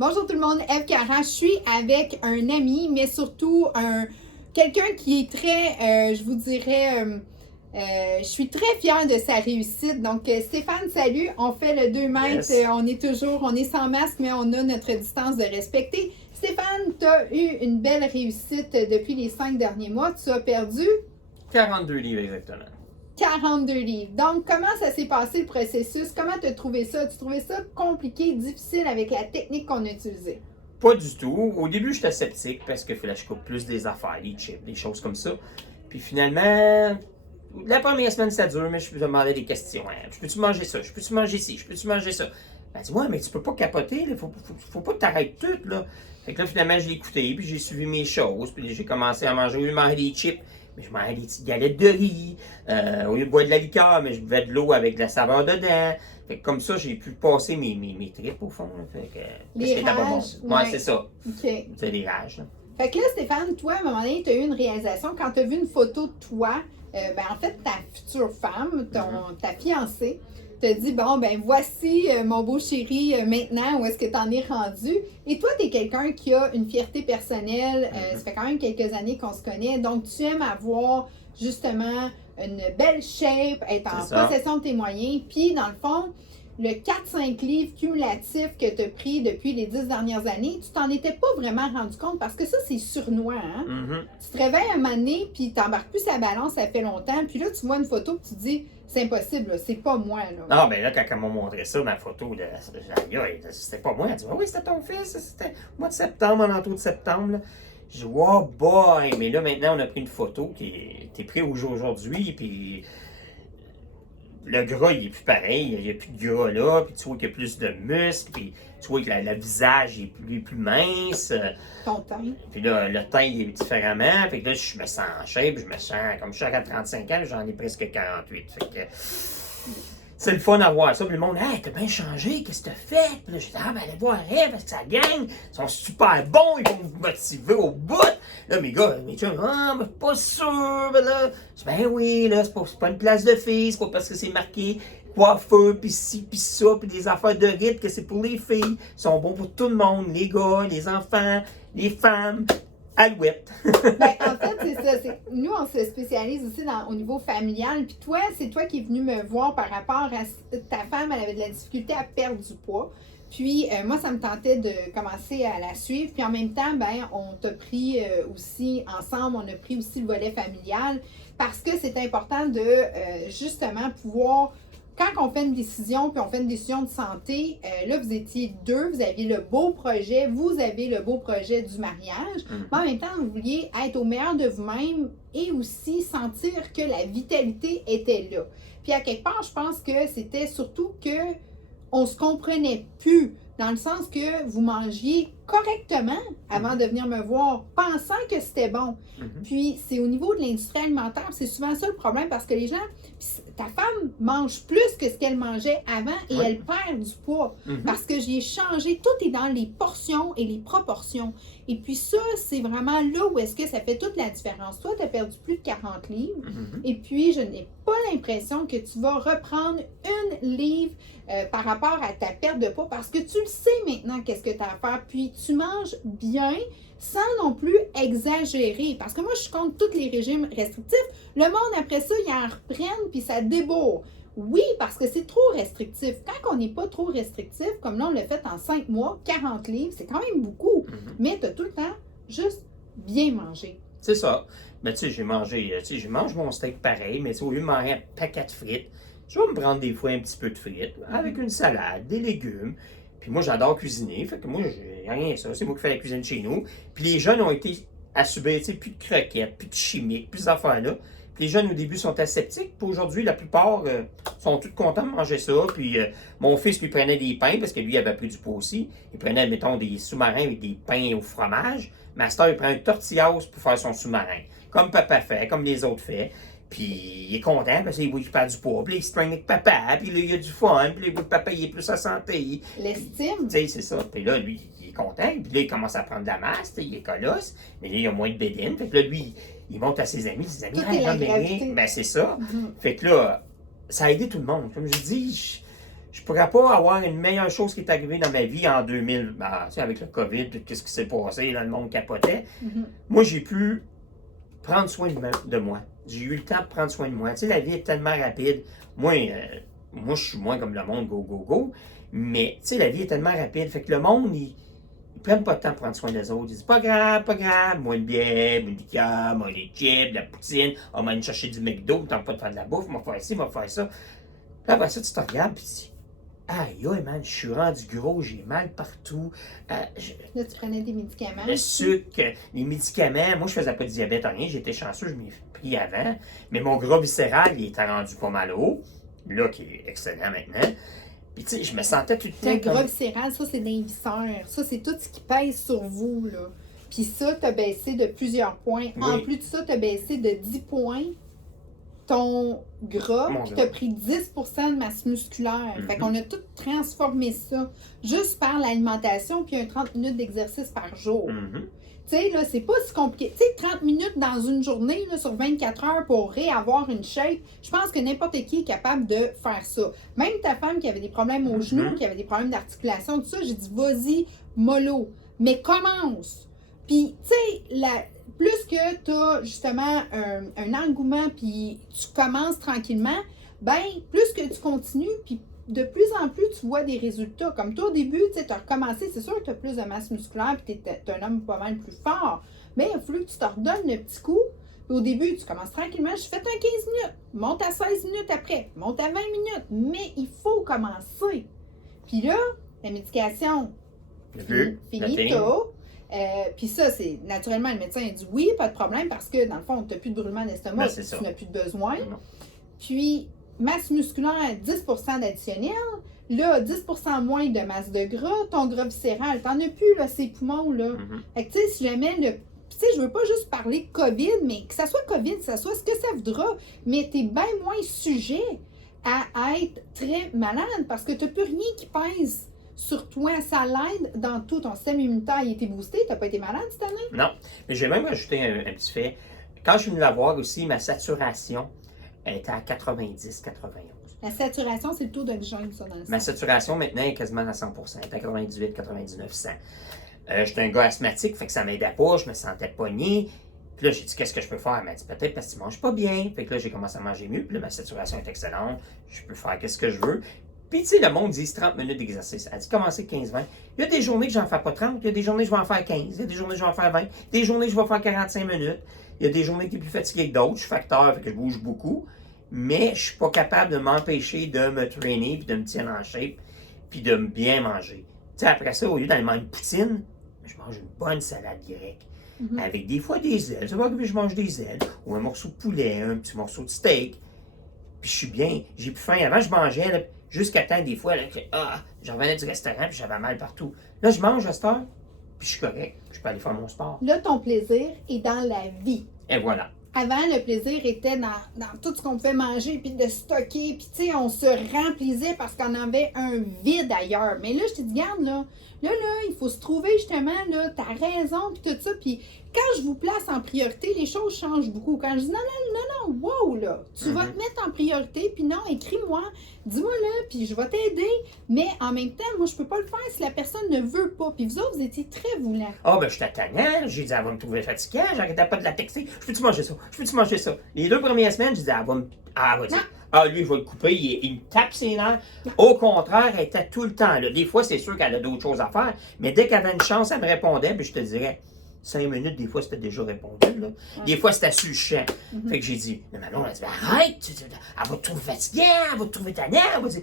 Bonjour tout le monde, Eve Caran. Je suis avec un ami, mais surtout quelqu'un qui est très, je vous dirais, je suis très fière de sa réussite. Donc, Stéphane, salut. On fait le 2 mètres. Yes. On est sans masque, mais on a notre distance de respecter. Stéphane, tu as eu une belle réussite depuis les 5 derniers mois. Tu as perdu 42 livres exactement. 42 livres. Donc, comment ça s'est passé le processus? Comment tu as trouvé ça? Tu trouvais ça compliqué, difficile avec la technique qu'on a utilisée? Pas du tout. Au début, j'étais sceptique parce que fallait que je coupe plus des affaires, les chips, des choses comme ça. Puis finalement, la première semaine, ça dure, mais je me demandais des questions. Hein. Je peux-tu manger ça? Je peux-tu manger ci? Je peux-tu manger ça? Elle dit, ouais, mais tu peux pas capoter, là. Faut pas que t'arrêtes tout, là. Fait que là, finalement, je l'ai écouté, puis j'ai suivi mes choses, puis j'ai commencé à manger. Au lieu de manger des chips, mais je mangeais des petites galettes de riz. Au lieu de boire de la liqueur, mais je buvais de l'eau avec de la saveur dedans. Fait que comme ça, j'ai pu passer mes tripes, au fond. Là. Fait que, Les c'était pas bon. rages, Ouais, ouais. c'est ça. OK. C'est des rages. Là. Fait que là, Stéphane, toi, à un moment donné, tu as eu une réalisation. Quand tu as vu une photo de toi, en fait, ta future femme, ta fiancée, te dit, bon, ben voici mon beau chéri maintenant, où est-ce que tu en es rendu. Et toi, tu es quelqu'un qui a une fierté personnelle. Ça fait quand même quelques années qu'on se connaît. Donc, tu aimes avoir justement une belle shape, être en possession de tes moyens. Puis, dans le fond, le 4-5 livres cumulatifs que tu as pris depuis les 10 dernières années, tu t'en étais pas vraiment rendu compte parce que ça, c'est surnois. Hein? Tu te réveilles un moment donné, puis tu n'embarques plus sa balance, ça fait longtemps. Puis là, tu vois une photo, puis tu te dis, c'est impossible, là, c'est pas moi. Là. Non, ben là, quand elle m'a montré ça, ma photo, c'était pas moi. Elle dit, oui, c'était ton fils, c'était au mois de septembre, en entour de septembre. Là. Je dis, oh boy, mais là, maintenant, on a pris une photo qui est prise aujourd'hui, puis. Le gras, il est plus pareil, il n'y a plus de gras là, puis tu vois qu'il y a plus de muscles, puis tu vois que le visage est plus mince. Ton teint. Puis là, le teint il est différemment, puis là, je me sens en shape, je me sens comme je suis à 35 ans, j'en ai presque 48. Fait que c'est le fun à voir ça, puis le monde, hey, t'as bien changé, qu'est-ce que t'as fait? Puis là, je dis, ah, ben allez voir Eve, parce que ça gagne, ils sont super bons, ils vont vous motiver au bout. Là, mes gars, mes chums, ah, mais pas sûr, ben là. Je dis, ben oui, là, c'est pas une place de filles, c'est pas parce que c'est marqué coiffeur, pis ci, pis ça, pis des affaires de rythme, que c'est pour les filles. Ils sont bons pour tout le monde, les gars, les enfants, les femmes. Alouette. Ben, en fait, c'est ça. Nous, on se spécialise aussi au niveau familial. Puis toi, c'est toi qui es venu me voir par rapport à ta femme, elle avait de la difficulté à perdre du poids. Puis moi, ça me tentait de commencer à la suivre. Puis en même temps, ben, on t'a pris aussi, ensemble, on a pris aussi le volet familial parce que c'est important de justement pouvoir. Quand on fait une décision, puis on fait une décision de santé, là, vous étiez deux, vous aviez le beau projet, vous avez le beau projet du mariage, mais en même temps, vous vouliez être au meilleur de vous-même et aussi sentir que la vitalité était là. Puis à quelque part, je pense que c'était surtout que on se comprenait plus, dans le sens que vous mangiez correctement avant de venir me voir, pensant que c'était bon. Puis c'est au niveau de l'industrie alimentaire, c'est souvent ça le problème, parce que les gens, ta femme mange plus que ce qu'elle mangeait avant et elle perd du poids. Parce que j'ai changé, tout est dans les portions et les proportions. Et puis ça, c'est vraiment là où est-ce que ça fait toute la différence. Toi, tu as perdu plus de 40 livres. Et puis, je n'ai pas l'impression que tu vas reprendre une livre par rapport à ta perte de poids parce que tu le sais maintenant qu'est-ce que tu as à faire. Puis, tu manges bien sans non plus exagérer. Parce que moi, je suis contre tous les régimes restrictifs. Le monde, après ça, ils en reprennent puis ça débourre. Oui, parce que c'est trop restrictif. Quand on n'est pas trop restrictif, comme là, on l'a fait en 5 mois, 40 livres, c'est quand même beaucoup. Mais tu as tout le temps juste bien mangé. C'est ça. Mais tu sais, je mange mon steak pareil, mais au lieu de manger un paquet de frites, je vais me prendre des fois un petit peu de frites, avec une salade, des légumes. Puis moi, j'adore cuisiner, fait que moi, j'ai rien ça. C'est moi qui fais la cuisine chez nous. Puis les jeunes ont été à subir, tu sais, plus de croquettes, plus de chimiques, plus d'affaires-là. Puis les jeunes, au début, sont aseptiques. Puis aujourd'hui, la plupart sont tous contents de manger ça. Puis mon fils, lui, prenait des pains, parce que lui, il avait pris du poids aussi. Il prenait, mettons, des sous-marins avec des pains au fromage. Master, il prend un tortillas pour faire son sous-marin. Comme papa fait, comme les autres fait. Puis il est content parce qu'il voit qu'il perd du poids. Puis là, il se traîne avec papa. Puis là, il a du fun. Puis là, papa, il est plus en santé. L'estime. Tu sais, c'est ça. Puis là, lui, il est content. Puis là, il commence à prendre de la masse. Il est colosse. Mais là, il a moins de bédine. Fait que là, lui, il monte à ses amis. Ses amis, Tout est la gravité. ben c'est ça. Fait que là, ça a aidé tout le monde. Comme je dis, je pourrais pas avoir une meilleure chose qui est arrivée dans ma vie en 2000, tu sais, avec le COVID, puis qu'est-ce qui s'est passé, là, le monde capotait. Moi, j'ai pu prendre soin de moi. J'ai eu le temps de prendre soin de moi. Tu sais, la vie est tellement rapide. Moi, je suis moins comme le monde, go, go, go. Mais, tu sais, la vie est tellement rapide. Fait que le monde, ils prennent pas le temps de prendre soin des autres. Ils disent, pas grave. Moi, le bière, moi, le liqueur, moi, les chips, la poutine. On va aller chercher du McDo, t'as pas de faire de la bouffe, on va faire ci, on va faire ça. Puis après ça, tu te regardes, puis tu dis, aïe, man, je suis rendu gros, j'ai mal partout. Là, tu prenais des médicaments. Le sucre, les médicaments. Moi, je faisais pas de diabète, rien. J'étais chanceux, je m'y pris avant. Mais mon gras viscéral, il était rendu pas mal haut. Là, qui est excellent maintenant. Puis, tu sais, je me sentais tout le temps. Le gras viscéral, ça, c'est des viscères. Ça, c'est tout ce qui pèse sur vous, là. Puis ça, tu as baissé de plusieurs points. Oui. En plus de ça, tu as baissé de 10 points ton gras, puis tu as pris 10 de masse musculaire. Fait qu'on a tout transformé ça juste par l'alimentation puis un 30 minutes d'exercice par jour. Tu sais, là, c'est pas si compliqué. Tu sais, 30 minutes dans une journée, là, sur 24 heures pour réavoir une shape, je pense que n'importe qui est capable de faire ça. Même ta femme qui avait des problèmes aux genoux, qui avait des problèmes d'articulation, tout ça, j'ai dit, vas-y, mollo. Mais commence. Puis, tu sais, plus que tu as justement un engouement, puis tu commences tranquillement, ben plus que tu continues, puis de plus en plus, tu vois des résultats. Comme toi, au début, tu as recommencé, c'est sûr que tu as plus de masse musculaire, puis tu es un homme pas mal plus fort, mais il a fallu que tu te redonnes le petit coup. Puis au début, tu commences tranquillement, je fais un 15 minutes, monte à 16 minutes après, monte à 20 minutes, mais il faut commencer. Puis là, la médication, finito. Puis ça, c'est naturellement, le médecin a dit oui, pas de problème, parce que dans le fond, tu n'as plus de brûlement d'estomac, tu n'as plus de besoin. Puis, masse musculaire, 10 d'additionnel. Là, 10 moins de masse de gras. Ton gras viscéral, t'en as plus, là, ces poumons, là. Fait que, tu sais, si jamais tu sais, je veux pas juste parler de COVID, mais que ça soit COVID, que ça soit ce que ça voudra, mais t'es bien moins sujet à être très malade parce que t'as plus rien qui pèse sur toi. Ça l'aide dans tout. Ton système immunitaire, il était boosté. T'as pas été malade cette année? Non. Mais j'ai même rajouté un petit fait. Quand je suis venu la voir aussi, ma saturation était à 90-91. La saturation, c'est le taux d'oxygène, ça, dans le sang. Ma saturation, maintenant, est quasiment à 100 Elle est à 98, 99, 100. J'étais un gars asthmatique, fait que ça m'aidait pas, je me sentais pogné. Puis là, j'ai dit, qu'est-ce que je peux faire? Elle m'a dit, peut-être parce que tu manges pas bien. Fait que là, j'ai commencé à manger mieux. Puis là, ma saturation est excellente. Je peux faire qu'est-ce que je veux. Puis, tu sais, le monde dit 30 minutes d'exercice. Elle dit, commencez 15-20. Il y a des journées que j'en fais pas 30. Il y a des journées que je vais en faire 15. Il y a des journées que je vais en faire 20. Des journées que je vais faire 45 minutes. Il y a des journées qui sont plus fatiguées que d'autres. Je suis facteur, fait que je bouge beaucoup. Mais je suis pas capable de m'empêcher de me traîner, puis de me tenir en shape, puis de bien manger. Tu sais, après ça, au lieu d'aller manger une poutine, je mange une bonne salade grecque. Avec des fois des ailes. Ça va que je mange des ailes. Ou un morceau de poulet, un petit morceau de steak. Puis je suis bien. J'ai plus faim. Avant, je mangeais là, jusqu'à temps des fois là, que je revenais du restaurant puis j'avais mal partout. Là, je mange à cette heure, puis je suis correct. Je peux aller faire mon sport. Là, ton plaisir est dans la vie. Et voilà. Avant, le plaisir était dans tout ce qu'on pouvait manger, puis de stocker, puis tu sais, on se remplissait parce qu'on avait un vide ailleurs. Mais là, je te dis, regarde, là, il faut se trouver justement, là, t'as raison, puis tout ça, puis quand je vous place en priorité, les choses changent beaucoup. Quand je dis, non, wow, là, tu vas te mettre en priorité, puis non, écris-moi, dis-moi là, puis je vais t'aider, mais en même temps, moi, je peux pas le faire si la personne ne veut pas, puis vous autres, vous étiez très voulants. Ah, ben, je suis tannant, j'ai dit, elle va me trouver fatiguant, j'arrêtais pas de la texter, je peux-tu manger ça, je peux-tu manger ça. Les 2 premières semaines, je disais, elle va dire, lui, je vais le couper, il me tape ses nerfs. Au contraire, elle était tout le temps là. Des fois, c'est sûr qu'elle a d'autres choses à faire, mais dès qu'elle avait une chance, elle me répondait, puis je te dirais, 5 minutes, des fois, c'était déjà répondu. Là. Des fois, c'était sur le champ. Fait que j'ai dit, mais Manon, elle dit, arrête, elle va te trouver fatiguant, elle va te trouver tannant, elle va dire,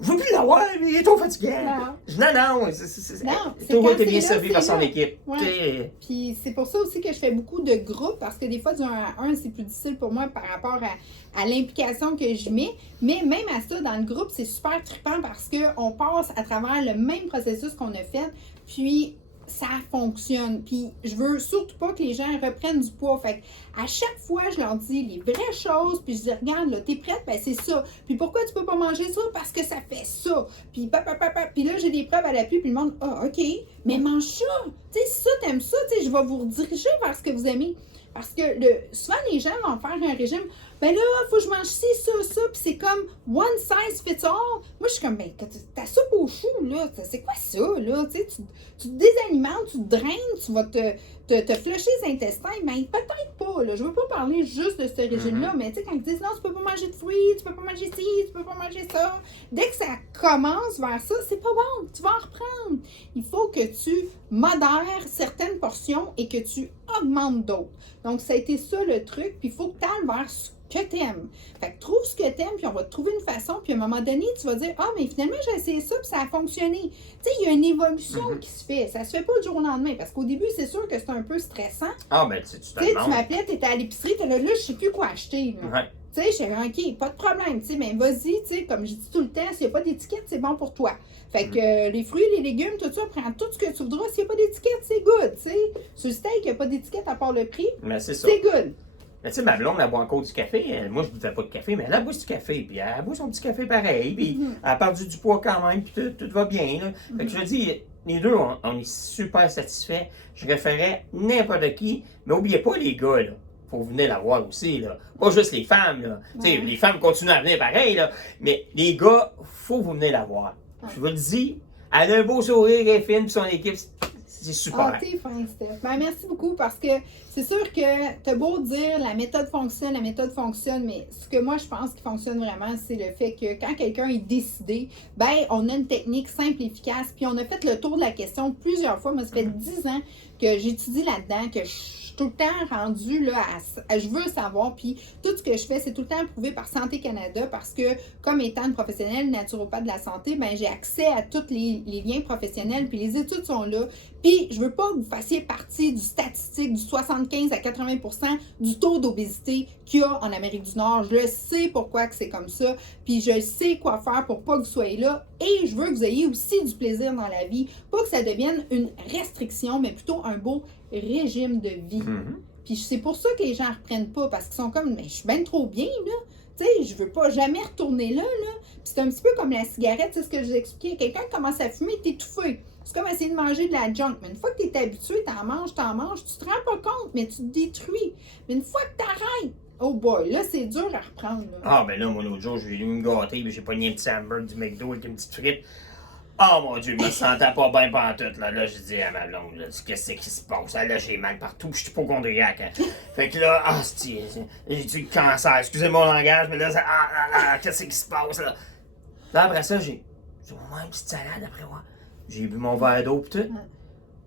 je veux plus l'avoir, mais il est trop fatiguant. Non, tout est bien servi par son équipe. Ouais. Puis c'est pour ça aussi que je fais beaucoup de groupes, parce que des fois, du 1 à 1, c'est plus difficile pour moi par rapport à l'implication que je mets. Mais même à ça, dans le groupe, c'est super trippant parce qu'on passe à travers le même processus qu'on a fait. Puis ça fonctionne. Puis je veux surtout pas que les gens reprennent du poids. Fait à chaque fois, je leur dis les vraies choses, puis je dis, regarde, là, t'es prête? Ben c'est ça. Puis pourquoi tu peux pas manger ça? Parce que ça fait ça. Puis puis là, j'ai des preuves à l'appui, puis le monde, OK, mais mange ça. Tu sais, si ça, t'aimes ça, tu sais, je vais vous rediriger vers ce que vous aimez. Parce que souvent, les gens vont faire un régime. ben là, faut que je mange ci, ça, puis c'est comme one size fits all. Moi, je suis comme, ben, ta soupe aux choux, là, c'est quoi ça, là? Tu sais, tu te désalimentes, tu te draines, tu vas te flusher les intestins, ben, peut-être pas, là. Je veux pas parler juste de ce régime-là, mais tu sais, quand ils disent, non, tu peux pas manger de fruits, tu peux pas manger ci, tu peux pas manger ça. Dès que ça commence vers ça, c'est pas bon, tu vas en reprendre. Il faut que tu modères certaines portions et que tu augmentes d'autres. Donc, ça a été ça le truc, puis il faut que tu ailles vers ce que tu aimes. Fait que trouve ce que tu aimes, puis on va te trouver une façon, puis à un moment donné, tu vas dire, ah, mais finalement, j'ai essayé ça, puis ça a fonctionné. Tu sais, il y a une évolution qui se fait. Ça se fait pas du jour au lendemain, parce qu'au début, c'est sûr que c'est un peu stressant. Ah, ben, tu sais, tu m'appelais, tu étais à l'épicerie, tu là, je sais plus quoi acheter. Ouais. Tu sais, je suis OK, pas de problème, tu sais, mais vas-y, tu sais, comme je dis tout le temps, s'il n'y a pas d'étiquette, c'est bon pour toi. Fait que les fruits, les légumes, tout ça, prends tout ce que tu voudras. S'il n'y a pas d'étiquette, c'est good, tu sais. Sur le steak, il n'y a pas d'étiquette à part le prix. Mais c'est ça. C'est good. Mais tu sais, ma blonde, elle boit encore du café. Moi, je ne buvais pas de café, mais elle boit du café. Puis elle boit son petit café pareil. Puis elle a perdu du poids quand même. Puis tout va bien. Là. Fait que je dis, les deux, on est super satisfaits. Je référais n'importe qui. Mais n'oubliez pas, les gars, là. Faut venir la voir aussi, là. Pas juste les femmes, là. Ouais. Les femmes continuent à venir pareil, là. Mais les gars, faut vous venir la voir. Ouais. Je vous le dis, elle a un beau sourire, elle est fine, puis son équipe, c'est super. Ah, t'es fin, Steph. Ben, merci beaucoup parce que c'est sûr que t'as beau dire la méthode fonctionne, mais ce que moi je pense qui fonctionne vraiment, c'est le fait que quand quelqu'un est décidé, ben on a une technique simple et efficace. Puis on a fait le tour de la question plusieurs fois. Moi, ça fait 10 ans que j'étudie là-dedans, que je suis tout le temps rendue là je veux savoir. Puis tout ce que je fais, c'est tout le temps approuvé par Santé Canada parce que comme étant une professionnelle naturopathe de la santé, ben j'ai accès à tous les liens professionnels. Puis les études sont là. Puis je veux pas que vous fassiez partie du statistique du 75 à 80% du taux d'obésité qu'il y a en Amérique du Nord. Je sais pourquoi que c'est comme ça. Puis je sais quoi faire pour pas que vous soyez là. Et je veux que vous ayez aussi du plaisir dans la vie. Pas que ça devienne une restriction, mais plutôt un beau régime de vie. Puis c'est pour ça que les gens ne reprennent pas, parce qu'ils sont comme, mais je suis bien trop bien, là. Tu sais, je veux pas jamais retourner là, là. Puis c'est un petit peu comme la cigarette, c'est ce que je vous expliquais. Quelqu'un qui commence à fumer, t'es étouffé. C'est comme essayer de manger de la junk. Mais une fois que tu es habitué, t'en manges, tu te rends pas compte, mais tu te détruis. Mais une fois que t'arrêtes, oh boy, là, c'est dur à reprendre. Là. Ah, ben là, moi, l'autre jour, j'ai eu me gâter, puis j'ai pogné un petit hamburger du McDo avec une petite frite. Oh mon Dieu, je me sentais pas bien pantoute, là. Là, je dis à ma blonde, là, qu'est-ce qui se passe? Là, j'ai mal partout, puis je suis hypochondriaque. Hein. Fait que là, j'ai du cancer. Excusez mon langage, mais là, qu'est-ce qui se passe, là? Là, après ça, j'ai une petite salade après moi. J'ai bu mon verre d'eau pis tout.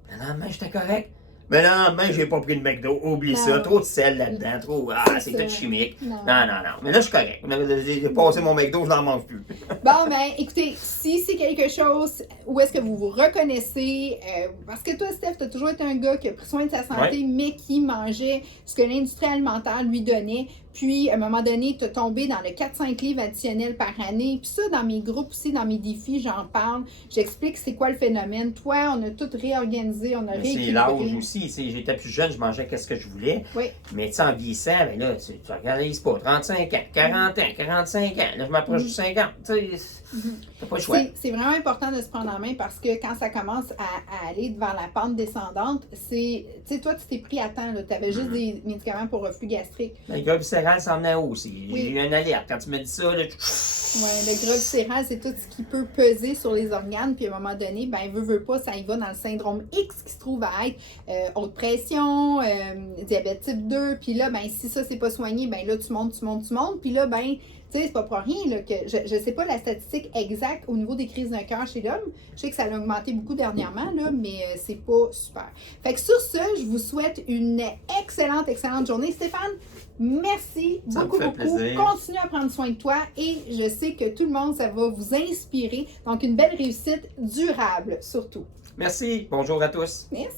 Le lendemain, j'étais correct. Mais le lendemain, j'ai pas pris de McDo. Oublie ça. Trop de sel là-dedans. C'est tout chimique. Non. Mais là, je suis correct. J'ai passé mon McDo, je n'en mange plus. Bon, ben, écoutez, si c'est quelque chose où est-ce que vous vous reconnaissez, parce que toi, Steph, tu as toujours été un gars qui a pris soin de sa santé, mais qui mangeait ce que l'industrie alimentaire lui donnait. Puis, à un moment donné, tu as tombé dans le 4-5 livres additionnels par année. Puis ça, dans mes groupes aussi, dans mes défis, j'en parle. J'explique c'est quoi le phénomène. Toi, on a tout réorganisé, on a rééquilibré. C'est l'âge aussi. J'étais plus jeune, je mangeais qu'est-ce que je voulais. Oui. Mais en vieillissant, ben là, tu réalises pas. 35 ans, 40 ans, 45 ans. Là, je m'approche du 50. Tu sais, t'as pas le choix. C'est vraiment important de se prendre en main parce que quand ça commence à aller vers la pente descendante, c'est... Tu sais, toi, tu t'es pris à temps. Tu avais juste des médicaments pour reflux gastrique. Le gras viscéral s'en venait haut aussi. J'ai eu une alerte. Quand tu me dis ça, là, le gras viscéral, c'est tout ce qui peut peser sur les organes. Puis à un moment donné, ben veut pas, ça y va dans le syndrome X qui se trouve à être haute pression, diabète type 2. Puis là, ben si ça, c'est pas soigné, ben là, tu montes. Puis là, ben... Tu sais, c'est pas pour rien là, que je sais pas la statistique exacte au niveau des crises de cœur chez l'homme. Je sais que ça a augmenté beaucoup dernièrement, là, mais c'est pas super. Fait que sur ce, je vous souhaite une excellente journée. Stéphane, merci beaucoup. Plaisir. Continue à prendre soin de toi et je sais que tout le monde, ça va vous inspirer. Donc, une belle réussite durable, surtout. Merci. Bonjour à tous. Merci.